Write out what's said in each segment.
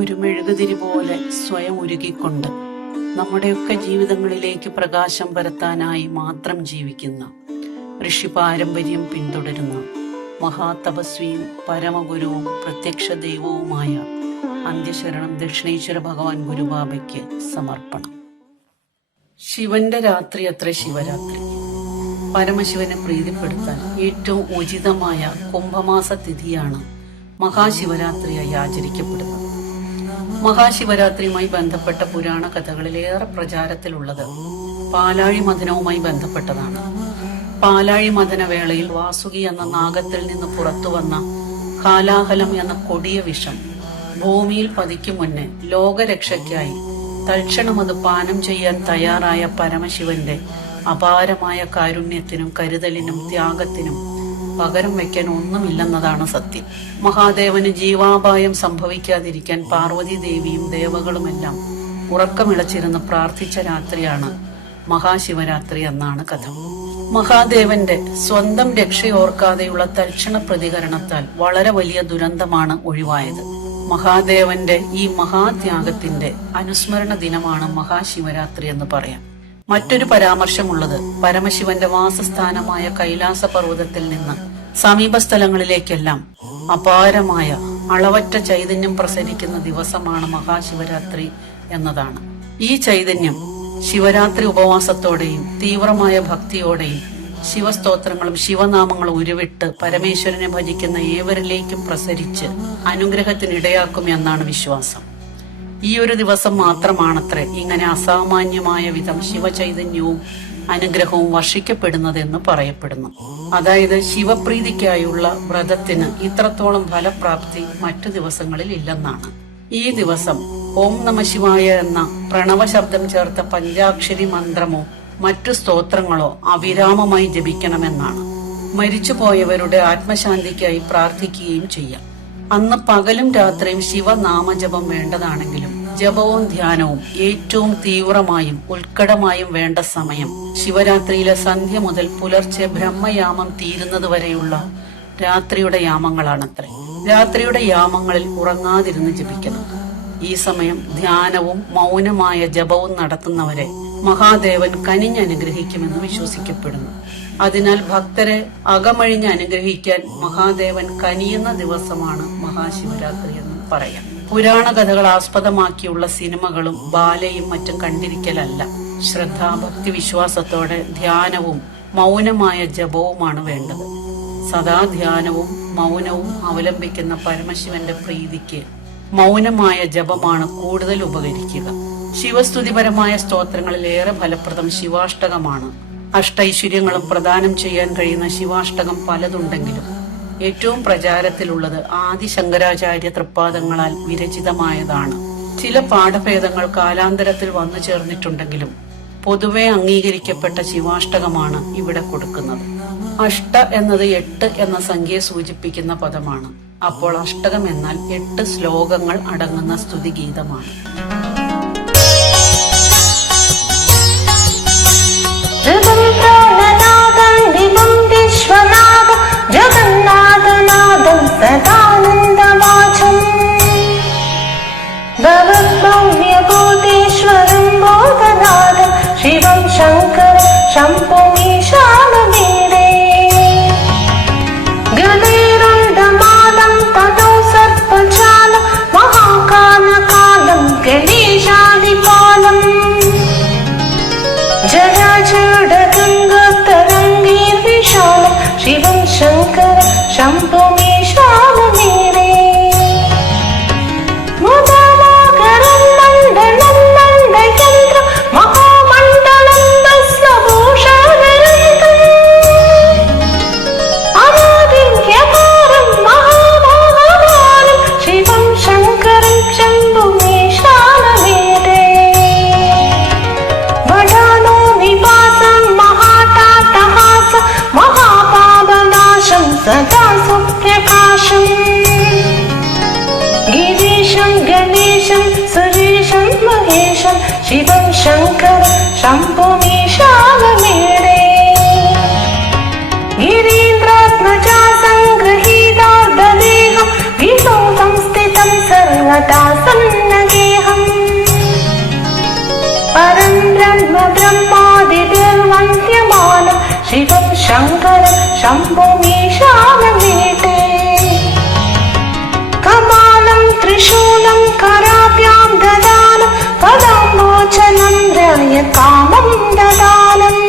ഒരു മെഴുകുതിരി പോലെ സ്വയം ഉരുകിക്കൊണ്ട് നമ്മുടെയൊക്കെ ജീവിതങ്ങളിലേക്ക് പ്രകാശം പരത്താനായി മാത്രം ജീവിക്കുന്ന ഋഷി പാരമ്പര്യം പിന്തുടരുന്ന മഹാതപസ്വിയും പരമഗുരുവും പ്രത്യക്ഷ ദൈവവുമായ അന്ത്യശരണം ദക്ഷിണേശ്വര ഭഗവാൻ ഗുരുബാബയ്ക്ക് സമർപ്പണം. ശിവന്റെ രാത്രി അത്ര ശിവരാത്രി. പരമശിവനെ പ്രീതിപ്പെടുത്താൻ ഏറ്റവും ഉചിതമായ കുംഭമാസ തിഥിയാണ് മഹാശിവരാത്രിയായി ആചരിക്കപ്പെടുന്നത്. മഹാശിവരാത്രിയുമായി ബന്ധപ്പെട്ട പുരാണ കഥകളിലേറെ പ്രചാരത്തിലുള്ളത് പാലാഴി മഥനവുമായി ബന്ധപ്പെട്ടതാണ്. പാലാഴി മഥന വേളയിൽ വാസുകി എന്ന നാഗത്തിൽ നിന്ന് പുറത്തു വന്ന കാലാഹലം എന്ന കൊടിയ വിഷം ഭൂമിയിൽ പതിക്കും മുന്നേ ലോകരക്ഷയ്ക്കായി തൽക്ഷണം അത് പാനം ചെയ്യാൻ തയ്യാറായ പരമശിവന്റെ അപാരമായ കാരുണ്യത്തിനും കരുതലിനും ത്യാഗത്തിനും പകരം വയ്ക്കാൻ ഒന്നുമില്ലെന്നതാണ് സത്യം. മഹാദേവന് ജീവാപായം സംഭവിക്കാതിരിക്കാൻ പാർവതി ദേവിയും ദേവകളുമെല്ലാം ഉറക്കമിളച്ചിരുന്ന് പ്രാർത്ഥിച്ച രാത്രിയാണ് മഹാശിവരാത്രി എന്നാണ് കഥ. മഹാദേവന്റെ സ്വന്തം രക്ഷയോർക്കാതെയുള്ള തൽക്ഷണ പ്രതികരണത്താൽ വളരെ വലിയ ദുരന്തമാണ് ഒഴിവായത്. മഹാദേവന്റെ ഈ മഹാത്യാഗത്തിന്റെ അനുസ്മരണ ദിനമാണ് മഹാശിവരാത്രി എന്ന് പറയാം. മറ്റൊരു പരാമർശമുള്ളത് പരമശിവന്റെ വാസസ്ഥാനമായ കൈലാസ പർവ്വതത്തിൽ നിന്ന് സമീപ സ്ഥലങ്ങളിലേക്കെല്ലാം അപാരമായ അളവറ്റ ചൈതന്യം പ്രസരിക്കുന്ന ദിവസമാണ് മഹാശിവരാത്രി എന്നതാണ്. ഈ ചൈതന്യം ശിവരാത്രി ഉപവാസത്തോടെയും തീവ്രമായ ഭക്തിയോടെയും ശിവസ്തോത്രങ്ങളും ശിവനാമങ്ങളും ഉരുവിട്ട് പരമേശ്വരനെ ഭജിക്കുന്ന ഏവരിലേക്കും പ്രസരിച്ച് അനുഗ്രഹത്തിനിടയാക്കുമെന്നാണ് വിശ്വാസം. ഈ ഒരു ദിവസം മാത്രമാണത്രേ ഇങ്ങനെ അസാമാന്യമായ വിധം ശിവചൈതന്യവും അനുഗ്രഹവും വർഷിക്കപ്പെടുന്നതെന്ന് പറയപ്പെടുന്നു. അതായത് ശിവപ്രീതിക്കായുള്ള വ്രതത്തിന് ഇത്രത്തോളം ഫലപ്രാപ്തി മറ്റു ദിവസങ്ങളിൽ ഇല്ലെന്നാണ്. ഈ ദിവസം ഓം നമ ശിവായ എന്ന പ്രണവ ശബ്ദം ചേർത്ത പഞ്ചാക്ഷരി മന്ത്രമോ മറ്റു സ്തോത്രങ്ങളോ അവിരാമമായി ജപിക്കണമെന്നാണ്. മരിച്ചുപോയവരുടെ ആത്മശാന്തിക്കായി പ്രാർത്ഥിക്കുകയും ചെയ്യാം. അന്ന് പകലും രാത്രിയും ശിവനാമജപം വേണ്ടതാണെങ്കിലും ജപവും ധ്യാനവും ഏറ്റവും തീവ്രമായും ഉത്കടമായും വേണ്ട സമയം ശിവരാത്രിയിലെ സന്ധ്യ മുതൽ പുലർച്ചെ ബ്രഹ്മയാമം തീരുന്നതുവരെയുള്ള രാത്രിയുടെ യാമങ്ങളാണത്രേ. രാത്രിയുടെ യാമങ്ങളിൽ ഉറങ്ങാതിരുന്ന് ജപിക്കണം. ഈ സമയം ധ്യാനവും മൗനമായ ജപവും നടത്തുന്നവരെ മഹാദേവൻ കനിഞ്ഞനുഗ്രഹിക്കുമെന്ന് വിശ്വസിക്കപ്പെടുന്നു. അതിനാൽ ഭക്തരെ അകമഴിഞ്ഞ് അനുഗ്രഹിക്കാൻ മഹാദേവൻ കനിയുന്ന ദിവസമാണ് മഹാശിവരാത്രി എന്ന് പറയാം. പുരാണ കഥകൾ ആസ്പദമാക്കിയുള്ള സിനിമകളും ബാലയും മറ്റും കണ്ടിരിക്കലല്ല. ശ്രദ്ധാഭക്തി വിശ്വാസത്തോടെ ധ്യാനവും മൗനമായ ജപവുമാണ് വേണ്ടത്. സദാ ധ്യാനവും മൗനവും അവലംബിക്കുന്ന പരമശിവന്റെ പ്രീതിക്ക് മൗനമായ ജപമാണ് കൂടുതൽ ഉപകരിക്കുക. ശിവസ്തുതിപരമായ സ്തോത്രങ്ങളിൽ ഏറെ ഫലപ്രദം ശിവാഷ്ടകമാണ്. അഷ്ടൈശ്വര്യങ്ങളും പ്രദാനം ചെയ്യാൻ കഴിയുന്ന ശിവാഷ്ടകം പലതുണ്ടെങ്കിലും ഏറ്റവും പ്രചാരത്തിലുള്ളത് ആദി ശങ്കരാചാര്യ തൃപ്പാദങ്ങളാൽ വിരചിതമായതാണ്. ചില പാഠഭേദങ്ങൾ കാലാന്തരത്തിൽ വന്നു ചേർന്നിട്ടുണ്ടെങ്കിലും പൊതുവെ അംഗീകരിക്കപ്പെട്ട ശിവാഷ്ടകമാണ് ഇവിടെ കൊടുക്കുന്നത്. അഷ്ട എന്നത് 8 എന്ന സംഖ്യയെ സൂചിപ്പിക്കുന്ന പദമാണ്. അപ്പോൾ അഷ്ടകം എന്നാൽ 8 ശ്ലോകങ്ങൾ അടങ്ങുന്ന സ്തുതിഗീതമാണ്. ജഗന്നാഥനാഥം സദാനന്ദവാചം ഭവദ്ഭവ്യഭൂതേശ്വരം ബോധനാഥം ശിവം ശങ്കരം ശംഭുമീശാനമീരേ ഗണേരുണ്ടമാലം തതോ സർപ്പജാലം മഹാകാലകാലം ഗണേശാദിപാലം ജടാജടഗംഗതരംഗീർവിശാലം ശിവം ശങ്കര ശംഭുമീശാനമീരേ മുദാലാകരം മണ്ഡലം മണ്ഡയന്ത്രം മഹാമണ്ഡലം ഭസ്മഭൂഷാനയന്ത്രം അനാദിവ്യകാരം മഹാമഹാകാരം ശിവം ശങ്കരം ശംഭുമീശാനമീരേ വടാനോ നിവാസം മഹാതാതഹാസം മഹാപാപനാശം സദാ സുപ്രകാശം ഗിരീശം ഗണേശം സുരേശം മഹേശം ശിവം ശങ്കര ശംഭുമീശാനമീരേ ഗിരീന്ദ്രാത്മജാ സംഗൃഹീതാർദ്ധദേഹം വിസോ സംസ്ഥിതം സർവദാ प्रसन्नगेहम् परं ब्रह्म ब्रह्मादिभिर्वन्द्यमानं शिवं शङ्करं शम्भुमीशानमीटे कपालं त्रिशूलं कराभ्यां ददानं पदाम्बोचनं कामं ददानम्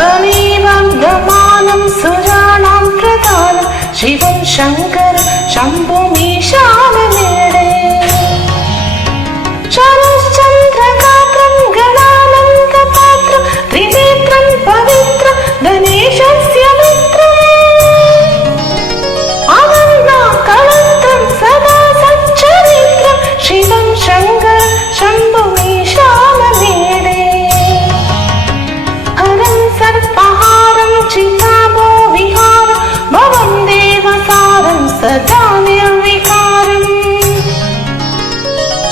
गमीवं सुराणां प्रदानं शिवं शङ्करं शम्भुमीशानमीडे शरश्चन्द्रगात्रं गणानन्दपात्रं त्रिनेत्रं पवित्रं गणेशस्य मित्रम् अनन्नाकलत्रं सदा सच्चरित्रं शिवं शङ्करं शम्भुमीशानमीडे हरं सर्पहारं चिताभो विहारं भवं देवसारं सदा निर्विकारम्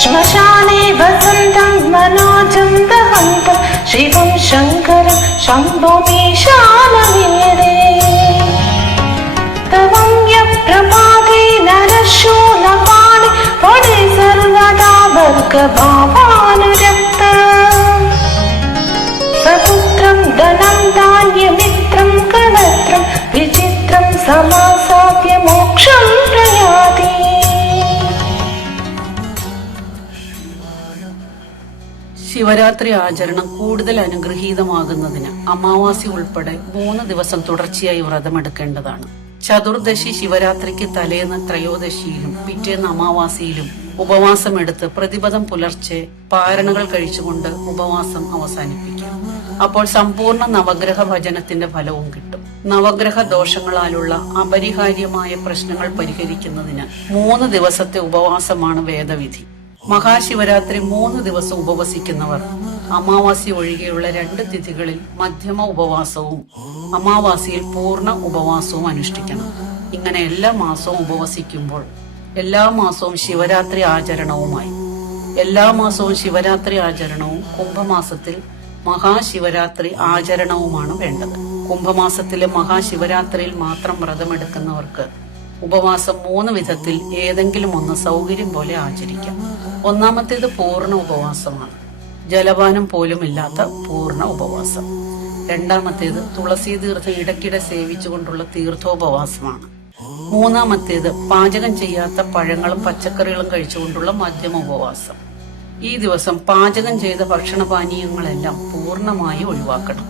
श्मशाने वसन्तं मनोजं दहन्तं शिवं शङ्करं शम्भुमीशानमीडे तवं यप्रभाते नरशूलपाणि पडे सर्वदा वर्गभावानुरक्त सपुत्रं धनं धान्यमित्रं कलत्रं विचित्रं समासाद्य मोक्षं प्रयाति ശിവരാത്രി ആചരണം കൂടുതൽ അനുഗ്രഹീതമാകുന്നതിന് അമാവാസി ഉൾപ്പെടെ 3 ദിവസം തുടർച്ചയായി വ്രതമെടുക്കേണ്ടതാണ്. ചതുർദശി ശിവരാത്രിക്ക് തലേന്ന് ത്രയോദശിയിലും പിറ്റേന്ന് അമാവാസിയിലും ഉപവാസമെടുത്ത് പ്രതിപദം പുലർച്ചെ പാരണകൾ കഴിച്ചുകൊണ്ട് ഉപവാസം അവസാനിപ്പിക്കാം. അപ്പോൾ സമ്പൂർണ്ണ നവഗ്രഹ ഭജനത്തിന്റെ ഫലവും കിട്ടും. നവഗ്രഹ ദോഷങ്ങളാലുള്ള അപരിഹാര്യമായ പ്രശ്നങ്ങൾ പരിഹരിക്കുന്നതിന് 3 ദിവസത്തെ ഉപവാസമാണ് വേദവിധി. മഹാശിവരാത്രി 3 ദിവസം ഉപവസിക്കുന്നവർ അമാവാസി ഒഴികെയുള്ള 2 തിഥികളിൽ മധ്യമ ഉപവാസവും അമാവാസിയിൽ പൂർണ്ണ ഉപവാസവും അനുഷ്ഠിക്കണം. ഇങ്ങനെ എല്ലാ മാസവും ഉപവസിക്കുമ്പോൾ എല്ലാ മാസവും ശിവരാത്രി ആചരണവുമായി. എല്ലാ മാസവും ശിവരാത്രി ആചരണവും കുംഭമാസത്തിൽ മഹാശിവരാത്രി ആചരണവുമാണ് വേണ്ടത്. കുംഭമാസത്തിലെ മഹാശിവരാത്രിയിൽ മാത്രം വ്രതമെടുക്കുന്നവർക്ക് ഉപവാസം 3 വിധത്തിൽ ഏതെങ്കിലും ഒന്ന് സൗകര്യം പോലെ ആചരിക്കാം. ഒന്നാമത്തേത് പൂർണ്ണ ഉപവാസമാണ്, ജലപാനം പോലും ഇല്ലാത്ത പൂർണ്ണ ഉപവാസം. രണ്ടാമത്തേത് തുളസി തീർത്ഥം ഇടയ്ക്കിടെ സേവിച്ചുകൊണ്ടുള്ള തീർത്ഥോപവാസമാണ്. മൂന്നാമത്തേത് പാചകം ചെയ്യാത്ത പഴങ്ങളും പച്ചക്കറികളും കഴിച്ചുകൊണ്ടുള്ള മധ്യമ ഉപവാസം. ഈ ദിവസം പാചകം ചെയ്ത ഭക്ഷണപാനീയങ്ങളെല്ലാം പൂർണ്ണമായി ഒഴിവാക്കണം.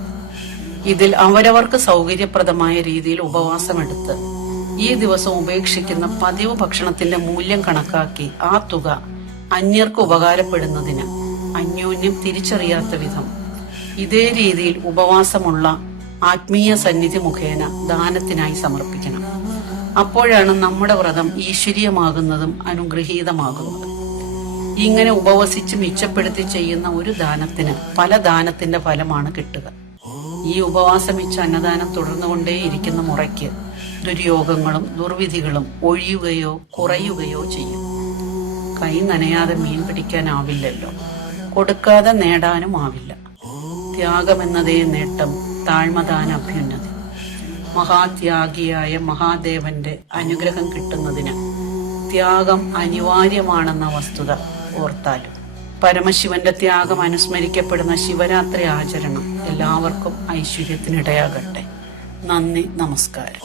ഇതിൽ അവരവർക്ക് സൗകര്യപ്രദമായ രീതിയിൽ ഉപവാസമെടുത്ത് ഈ ദിവസം ഉപേക്ഷിക്കുന്ന പതിവ് ഭക്ഷണത്തിന്റെ മൂല്യം കണക്കാക്കി ആ തുക അന്യർക്ക് ഉപകാരപ്പെടുന്നതിന് അന്യോന്യം തിരിച്ചറിയാത്ത വിധം ഇതേ രീതിയിൽ ഉപവാസമുള്ള ആത്മീയ സന്നിധി മുഖേന ദാനത്തിനായി സമർപ്പിക്കണം. അപ്പോഴാണ് നമ്മുടെ വ്രതം ഈശ്വരീയമാകുന്നതും അനുഗ്രഹീതമാകുന്നത്. ഇങ്ങനെ ഉപവസിച്ച് മിച്ചപ്പെടുത്തി ചെയ്യുന്ന ഒരു ദാനത്തിന് പല ദാനത്തിന്റെ ഫലമാണ് കിട്ടുക. ഈ ഉപവാസം വെച്ച് അന്നദാനം തുടർന്നുകൊണ്ടേയിരിക്കുന്ന മുറയ്ക്ക് ദുര്യോഗങ്ങളും ദുർവിധികളും ഒഴിയുകയോ കുറയുകയോ ചെയ്യും. കൈ നനയാതെ മീൻ പിടിക്കാനാവില്ലല്ലോ, കൊടുക്കാതെ നേടാനും ആവില്ല. ത്യാഗമെന്നതേ നേട്ടം, താഴ്മദാന അഭ്യുന്നതി. മഹാത്യാഗിയായ മഹാദേവന്റെ അനുഗ്രഹം കിട്ടുന്നതിന് ത്യാഗം അനിവാര്യമാണെന്ന വസ്തുത ഓർത്താലും പരമശിവന്റെ ത്യാഗം അനുസ്മരിക്കപ്പെടുന്ന ശിവരാത്രി ആചരണം എല്ലാവർക്കും ഐശ്വര്യത്തിനിടയാകട്ടെ. നന്ദി, നമസ്കാരം.